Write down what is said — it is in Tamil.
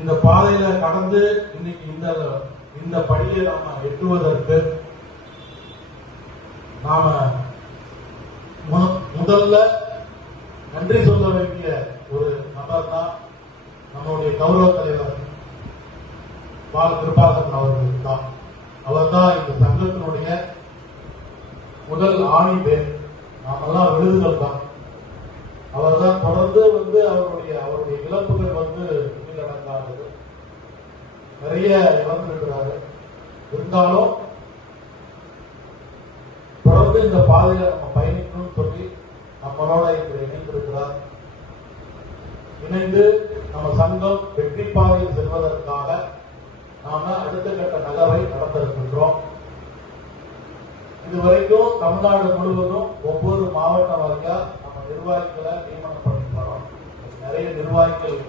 இந்த பாதையில கடந்து இன்னைக்கு இந்த படியை நாம எட்டுவதற்கு நாம முதல்ல நன்றி சொல்ல வேண்டிய ஒரு நபர் தான் நம்முடைய கௌரவ தலைவர் பால் கிருபாகரன் அவர்களுக்கு தான். அவர் தான் இந்த சங்கத்தினுடைய முதல் ஆணி பேர். நாமெல்லாம் விருதுகள் தான். அவர் தான் தொடர்ந்து அவருடைய இழப்புகள் கீழடங்காதது, நிறைய இழந்திருக்கிறாரு. இருந்தாலும் தொடர்ந்து இந்த பாதையில நம்ம பயணிக்கணும்னு சொல்லி நம்மளோட இன்று இணைந்திருக்கிறார். இணைந்து நம்ம சங்கம் வெற்றி பாதையில் செல்வதற்காக நாம அடுத்த கட்ட நகர்வை நடத்திருக்கின்றோம். இதுவரைக்கும் தமிழ்நாடு முழுவதும் ஒவ்வொரு மாவட்ட வாரியா நம்ம நிர்வாகிகளை நியமனம் பண்ணி வரோம். நிறைய நிர்வாகிகள்